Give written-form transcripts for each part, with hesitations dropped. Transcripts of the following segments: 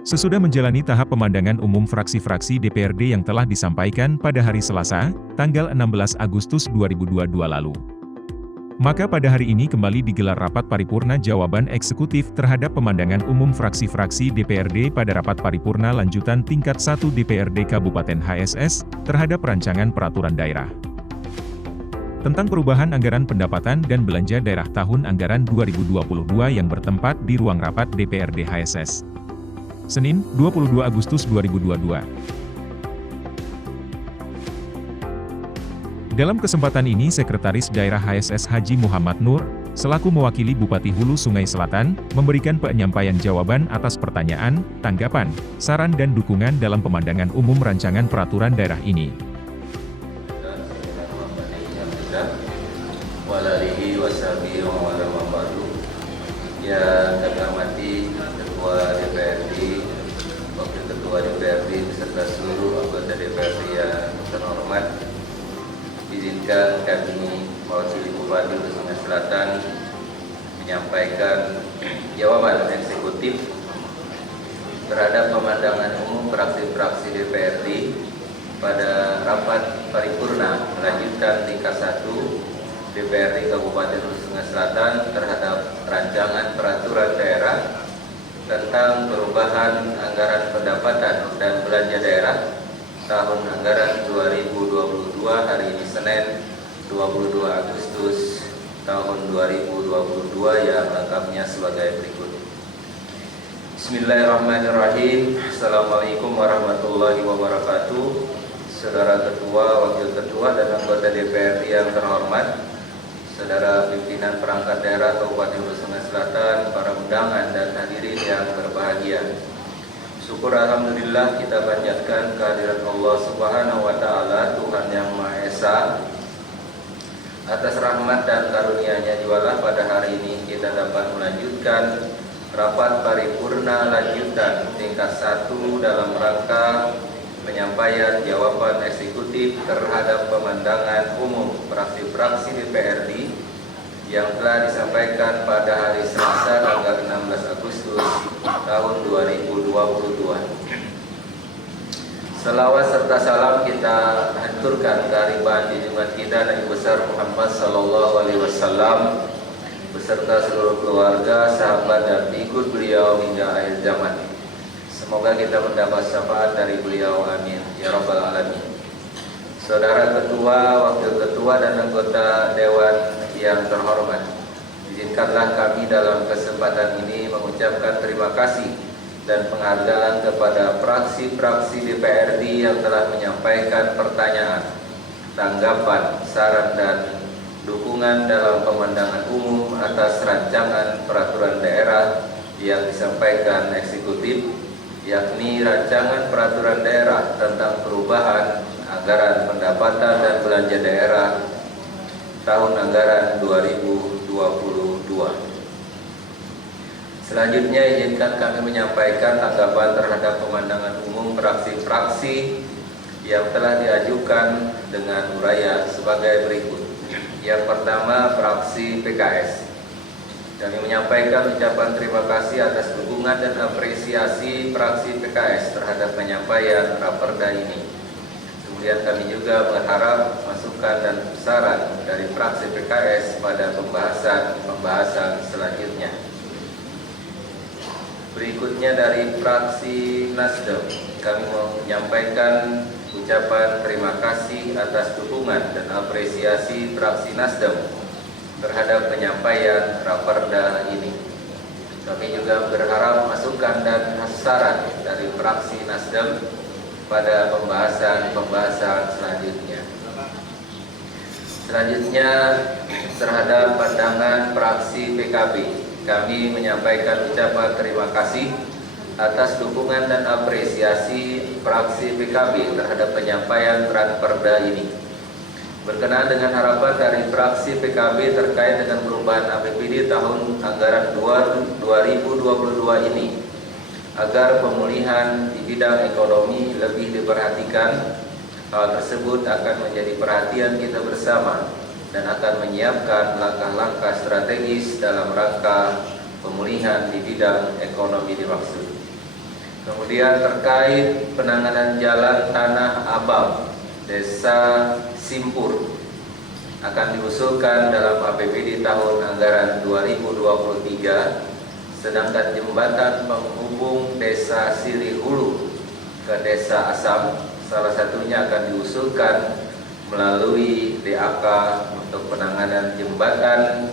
Sesudah menjalani tahap pemandangan umum fraksi-fraksi DPRD yang telah disampaikan pada hari Selasa, tanggal 16 Agustus 2022 lalu. Maka pada hari ini kembali digelar rapat paripurna jawaban eksekutif terhadap pemandangan umum fraksi-fraksi DPRD pada rapat paripurna lanjutan tingkat 1 DPRD Kabupaten HSS, terhadap rancangan peraturan daerah tentang perubahan anggaran pendapatan dan belanja daerah tahun anggaran 2022 yang bertempat di ruang rapat DPRD HSS. Senin, 22 Agustus 2022. Dalam kesempatan ini Sekretaris Daerah HSS Haji Muhammad Nur, selaku mewakili Bupati Hulu Sungai Selatan, memberikan penyampaian jawaban atas pertanyaan, tanggapan, saran dan dukungan dalam pemandangan umum rancangan peraturan daerah ini. Yang kami hormati Ketua DPRD, Wakil Ketua DPRD beserta seluruh anggota DPRD yang terhormat, izinkan kami mewakili Bupati Hulu Sungai Selatan menyampaikan jawaban eksekutif terhadap pemandangan umum fraksi-fraksi DPRD pada rapat paripurna lanjutan tingkat 1 DPRD Kabupaten Hulu Sungai Selatan terhadap rancangan peraturan daerah tentang perubahan anggaran pendapatan dan belanja daerah tahun anggaran 2022 hari ini Senin 22 Agustus tahun 2022 yang lengkapnya sebagai berikut. Bismillahirrahmanirrahim. Assalamualaikum warahmatullahi wabarakatuh. Saudara Ketua, Wakil Ketua dan anggota DPRD yang terhormat, Saudara pimpinan perangkat daerah Kabupaten Hulu Sungai Selatan, para undangan dan hadirin yang berbahagia. Syukur alhamdulillah kita panjatkan kehadirat Allah Subhanahu wa taala, Tuhan yang Maha Esa. Atas rahmat dan karunia-Nya jualah pada hari ini kita dapat melanjutkan rapat paripurna lanjutan tingkat 1 dalam rangka penyampaian jawaban eksekutif terhadap pemandangan umum fraksi-fraksi DPRD yang telah disampaikan pada hari Selasa tanggal 16 Agustus tahun 2022. Selawat serta salam kita haturkan kehadiran junjungan kita Nabi besar Muhammad sallallahu alaihi wasallam beserta seluruh keluarga, sahabat dan ikut beliau hingga akhir zaman. Semoga kita mendapat syafaat dari beliau, amin ya rabbal alamin. Saudara Ketua, Wakil Ketua dan anggota Dewan yang terhormat, izinkanlah kami dalam kesempatan ini mengucapkan terima kasih dan penghargaan kepada fraksi-fraksi DPRD yang telah menyampaikan pertanyaan, tanggapan, saran dan dukungan dalam pemandangan umum atas rancangan peraturan daerah yang disampaikan eksekutif, yakni rancangan peraturan daerah tentang perubahan anggaran pendapatan dan belanja daerah tahun anggaran 2022. Selanjutnya izinkan kami menyampaikan tanggapan terhadap pemandangan umum fraksi-fraksi yang telah diajukan dengan uraian sebagai berikut. Yang pertama, fraksi PKS. Kami menyampaikan ucapan terima kasih atas dukungan dan apresiasi fraksi PKS terhadap penyampaian raperda ini. Kemudian kami juga berharap masukan dan saran dari fraksi PKS pada pembahasan selanjutnya. Berikutnya dari fraksi Nasdem, kami menyampaikan ucapan terima kasih atas dukungan dan apresiasi fraksi Nasdem terhadap penyampaian raperda ini. Kami juga berharap masukan dan saran dari fraksi Nasdem pada pembahasan selanjutnya. Selanjutnya terhadap pandangan fraksi PKB, kami menyampaikan ucapan terima kasih atas dukungan dan apresiasi fraksi PKB terhadap penyampaian raperda ini. Berkenaan dengan harapan dari fraksi PKB terkait dengan perubahan APBD tahun anggaran 2022 ini, agar pemulihan di bidang ekonomi lebih diperhatikan, hal tersebut akan menjadi perhatian kita bersama dan akan menyiapkan langkah-langkah strategis dalam rangka pemulihan di bidang ekonomi dimaksud. Kemudian terkait penanganan jalan Tanah Abang, Desa Simpur, akan diusulkan dalam APBD tahun anggaran 2023, sedangkan jembatan penghubung Desa Sirihulu ke Desa Asam salah satunya akan diusulkan melalui DAK untuk penanganan jembatan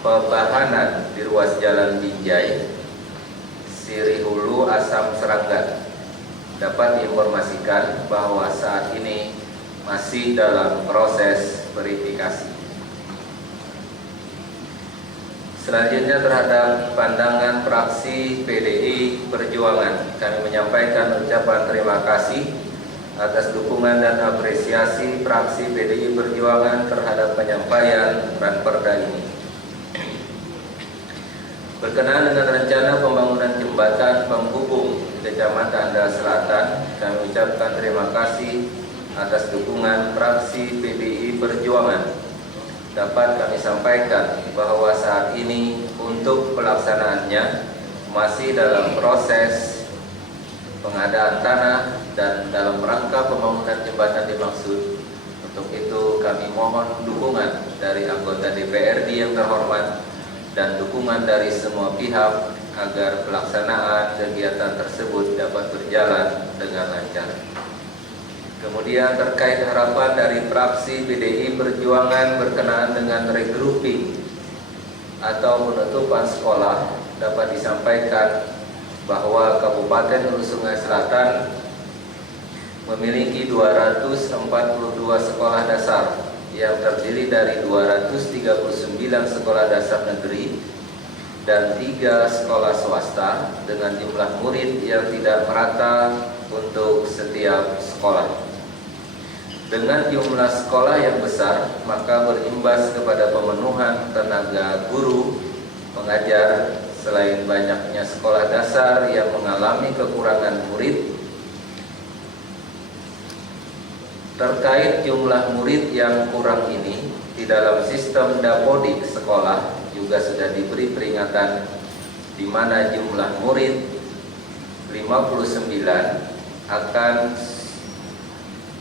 pebahanan di ruas Jalan Binjai Sirihulu Asam Seranggan. Dapat diinformasikan bahwa saat ini masih dalam proses verifikasi. Selanjutnya terhadap pandangan fraksi PDI Perjuangan, kami menyampaikan ucapan terima kasih atas dukungan dan apresiasi fraksi PDI Perjuangan terhadap penyampaian Ranperda ini. Berkenaan dengan rencana pembangunan jembatan penghubung Kecamatan Anda Selatan, kami ucapkan terima kasih atas dukungan fraksi PDI Perjuangan. Dapat kami sampaikan bahwa saat ini untuk pelaksanaannya masih dalam proses pengadaan tanah dan dalam rangka pembangunan jembatan dimaksud. Untuk itu kami mohon dukungan dari anggota DPRD yang terhormat dan dukungan dari semua pihak agar pelaksanaan kegiatan tersebut dapat berjalan dengan lancar. Kemudian terkait harapan dari fraksi PDI Perjuangan berkenaan dengan regrouping atau penutupan sekolah, dapat disampaikan bahwa Kabupaten Hulu Sungai Selatan memiliki 242 sekolah dasar yang terdiri dari 239 sekolah dasar negeri dan 3 sekolah swasta dengan jumlah murid yang tidak merata untuk setiap sekolah. Dengan jumlah sekolah yang besar, maka berimbas kepada pemenuhan tenaga guru pengajar. Selain banyaknya sekolah dasar yang mengalami kekurangan murid, terkait jumlah murid yang kurang ini, di dalam sistem dapodik sekolah juga sudah diberi peringatan di mana jumlah murid 59 akan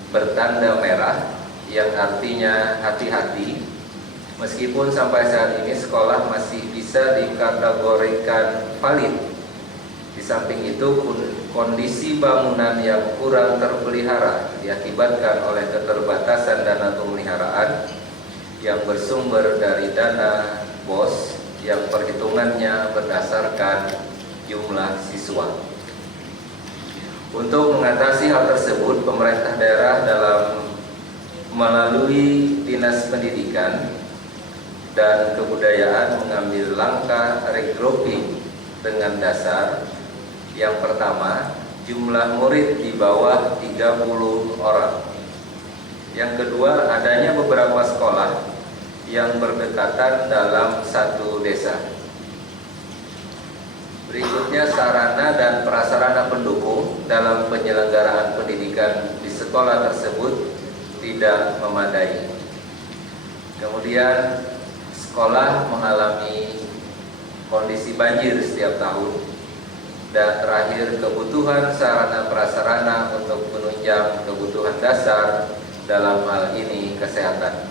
bertanda merah, yang artinya hati-hati. Meskipun sampai saat ini sekolah masih bisa dikategorikan valid. Di samping itu, kondisi bangunan yang kurang terpelihara diakibatkan oleh keterbatasan dana pemeliharaan yang bersumber dari dana BOS yang perhitungannya berdasarkan jumlah siswa. Untuk mengatasi hal tersebut, pemerintah daerah melalui Dinas Pendidikan dan Kebudayaan mengambil langkah regrouping dengan dasar yang pertama, jumlah murid di bawah 30 orang. Yang kedua, adanya beberapa sekolah yang berdekatan dalam satu desa. Berikutnya, sarana dan prasarana pendukung dalam penyelenggaraan pendidikan di sekolah tersebut tidak memadai. Kemudian, sekolah mengalami kondisi banjir setiap tahun. Dan terakhir, kebutuhan sarana prasarana untuk menunjang kebutuhan dasar, dalam hal ini kesehatan.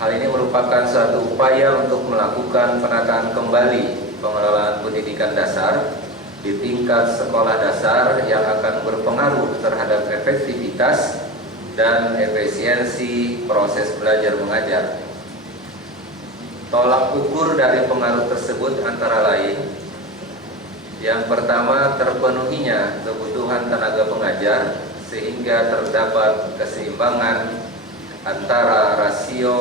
Hal ini merupakan suatu upaya untuk melakukan penataan kembali pengelolaan pendidikan dasar di tingkat sekolah dasar yang akan berpengaruh terhadap efektivitas dan efisiensi proses belajar mengajar. Tolak ukur dari pengaruh tersebut antara lain: yang pertama, terpenuhinya kebutuhan tenaga pengajar sehingga terdapat keseimbangan antara rasio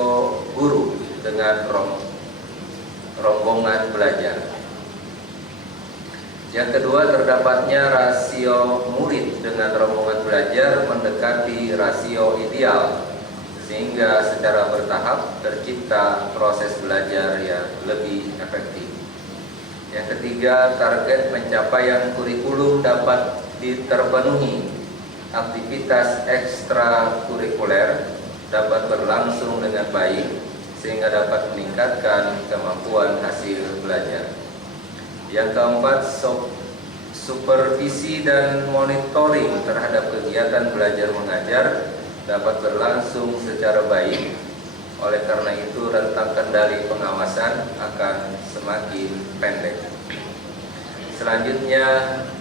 guru dengan rombongan belajar. Yang kedua, terdapatnya rasio murid dengan rombongan belajar mendekati rasio ideal, sehingga secara bertahap tercipta proses belajar yang lebih efektif. Yang ketiga, target pencapaian kurikulum dapat terpenuhi. Aktivitas ekstrakurikuler dapat berlangsung dengan baik sehingga dapat meningkatkan kemampuan hasil belajar. Yang keempat, supervisi dan monitoring terhadap kegiatan belajar mengajar dapat berlangsung secara baik. Oleh karena itu, rentang kendali pengawasan akan semakin pendek. Selanjutnya,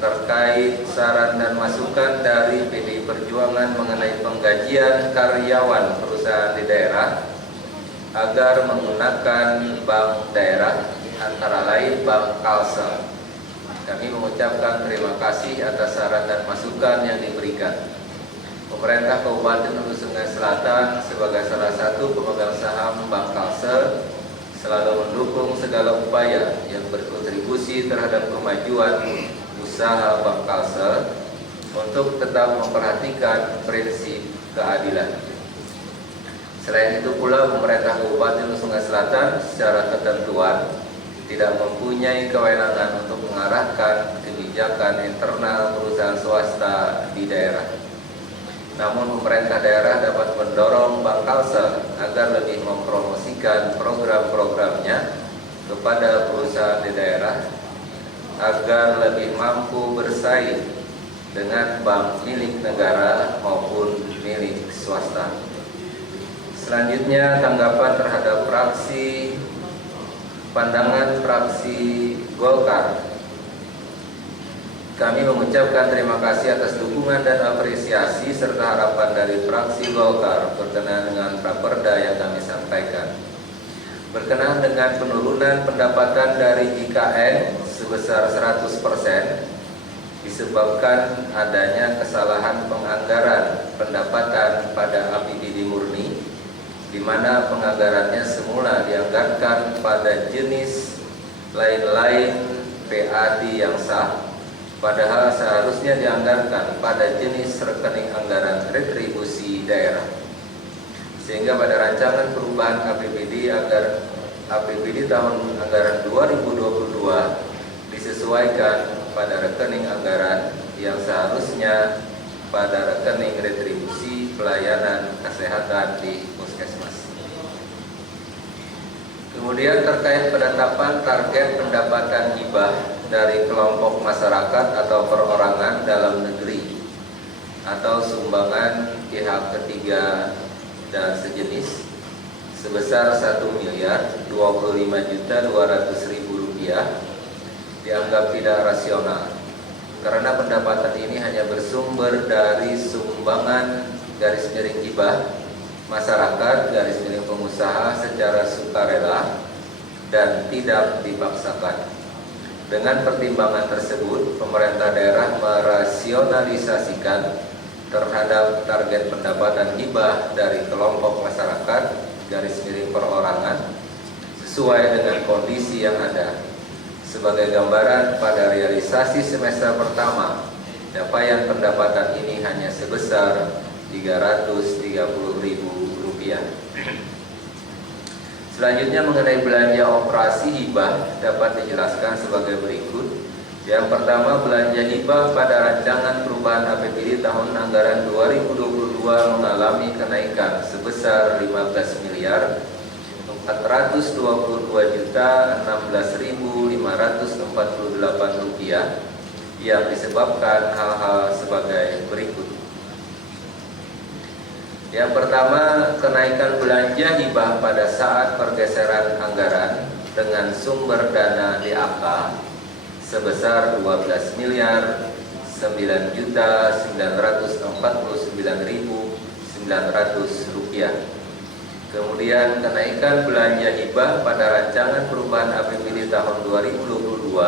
terkait saran dan masukan dari PDI Perjuangan mengenai penggajian karyawan perusahaan di daerah agar menggunakan bank daerah, antara lain Bank Kalsel. Kami mengucapkan terima kasih atas saran dan masukan yang diberikan. Pemerintah Kabupaten Hulu Sungai Selatan sebagai salah satu pemegang saham Bank Kalsel selalu mendukung segala upaya yang berkontribusi terhadap kemajuan usaha Bank Kalsel untuk tetap memperhatikan prinsip keadilan. Selain itu pula, pemerintah Kabupaten Hulu Sungai Selatan secara ketentuan tidak mempunyai kewenangan untuk mengarahkan kebijakan internal perusahaan swasta di daerah. Namun pemerintah daerah dapat mendorong Bank Kalsel agar lebih mempromosikan program-programnya kepada perusahaan di daerah agar lebih mampu bersaing dengan bank milik negara maupun milik swasta. Selanjutnya, tanggapan terhadap pandangan fraksi Golkar. Kami mengucapkan terima kasih atas dukungan dan apresiasi serta harapan dari fraksi Golkar berkenaan dengan praperda yang kami sampaikan. Berkenaan dengan penurunan pendapatan dari IKN sebesar 100% disebabkan adanya kesalahan penganggaran pendapatan pada APBD murni, di mana penganggarannya semula dianggarkan pada jenis lain-lain PAD yang sah, padahal seharusnya dianggarkan pada jenis rekening anggaran retribusi daerah. Sehingga pada rancangan perubahan APBD agar APBD tahun anggaran 2022 disesuaikan pada rekening anggaran yang seharusnya pada rekening retribusi pelayanan kesehatan di puskesmas. Kemudian terkait penetapan target pendapatan hibah dari kelompok masyarakat atau perorangan dalam negeri atau sumbangan pihak ketiga dan sejenis sebesar 1.025.200.000 rupiah dianggap tidak rasional karena pendapatan ini hanya bersumber dari sumbangan _ hibah masyarakat _ pengusaha secara sukarela dan tidak dipaksakan. Dengan pertimbangan tersebut, pemerintah daerah merasionalisasikan terhadap target pendapatan hibah dari kelompok masyarakat _ perorangan sesuai dengan kondisi yang ada. Sebagai gambaran, pada realisasi semester pertama, capaian pendapatan ini hanya sebesar Rp330.000. Selanjutnya, mengenai belanja operasi hibah dapat dijelaskan sebagai berikut. Yang pertama, belanja hibah pada rancangan perubahan APBD tahun anggaran 2022 mengalami kenaikan sebesar Rp15.422.016.548 yang disebabkan hal-hal sebagai berikut. Yang pertama, kenaikan belanja hibah pada saat pergeseran anggaran dengan sumber dana DAK sebesar Rp12.949.900. Kemudian kenaikan belanja hibah pada rancangan perubahan APBD tahun 2022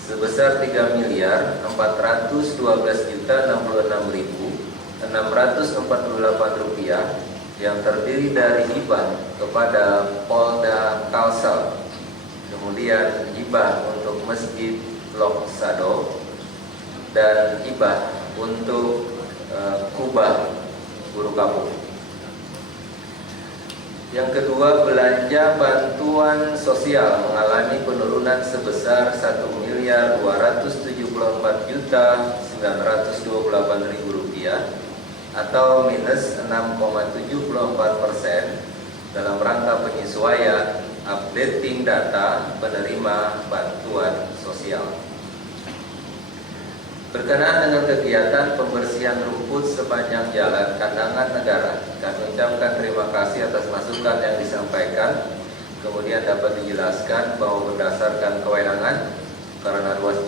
sebesar Rp3.412.066.648 yang terdiri dari hibah kepada Polda Kalsel, kemudian hibah untuk Masjid Lok Sado, dan hibah untuk Kubah Guru Kapuk. Yang kedua, belanja bantuan sosial mengalami penurunan sebesar Rp1.244.928.000 atau minus 6,74% dalam rangka penyesuaian updating data penerima bantuan sosial. Berkenaan dengan kegiatan pembersihan rumput sepanjang jalan Kandangan Negara, kami ucapkan terima kasih atas masukan yang disampaikan. Kemudian dapat dijelaskan bahwa berdasarkan kewenangan, karena ruas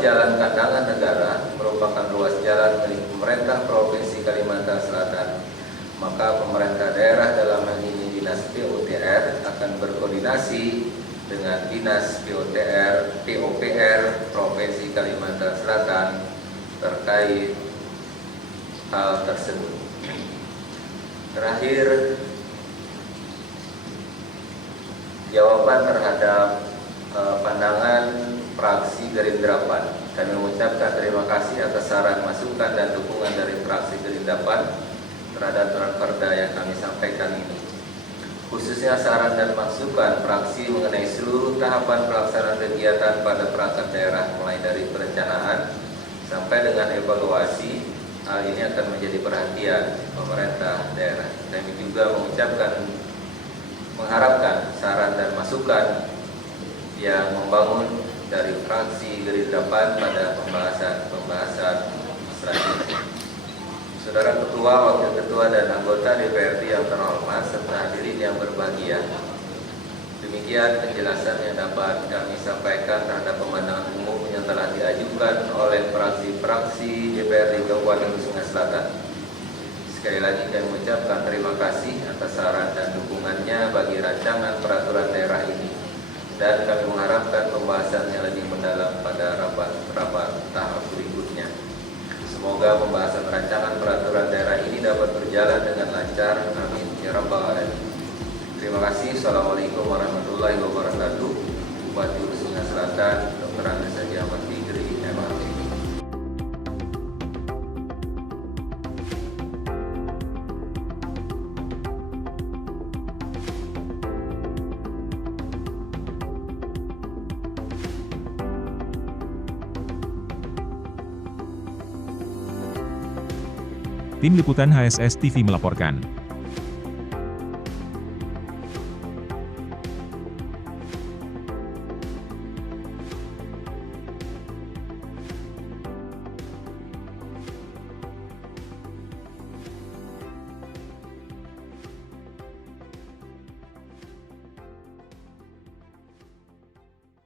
jalan Kandangan Negara merupakan ruas jalan milik pemerintah Provinsi Kalimantan Selatan, maka pemerintah daerah dalam hal ini Dinas PUTR akan berkoordinasi dengan Dinas PUPR Provinsi Kalimantan Selatan terkait hal tersebut. Terakhir, jawaban terhadap pandangan fraksi Gerindra PAN. Kami mengucapkan terima kasih atas saran, masukan, dan dukungan dari fraksi Gerindra PAN terhadap perda yang kami sampaikan ini. Khususnya saran dan masukan fraksi mengenai seluruh tahapan pelaksanaan kegiatan pada perangkat daerah, mulai dari perencanaan sampai dengan evaluasi. Hal ini akan menjadi perhatian pemerintah daerah. Kami juga mengharapkan saran dan masukan yang membangun dari fraksi Gerindra PAN pada pembahasan selanjutnya. Saudara Ketua, Wakil Ketua, dan anggota DPRD yang terhormat serta hadirin yang berbahagia, demikian penjelasan yang dapat kami sampaikan terhadap pemandangan umum yang telah diajukan oleh fraksi-fraksi DPRD Kabupaten Sungai Selatan. Sekali lagi kami mengucapkan terima kasih atas saran dan dukungannya bagi rancangan peraturan daerah ini, dan kami mengharapkan pembahasannya lebih mendalam pada rapat tahap berikutnya. Semoga pembahasan rancangan peraturan daerah ini dapat berjalan dengan lancar. Amin ya rabbal alamin. Terima kasih. Assalamualaikum warahmatullahi wabarakatuh. Bupati Sungai Selatan, Dr. Andes Haji Ahmad Fikri, MHP. Tim Liputan HSS TV melaporkan.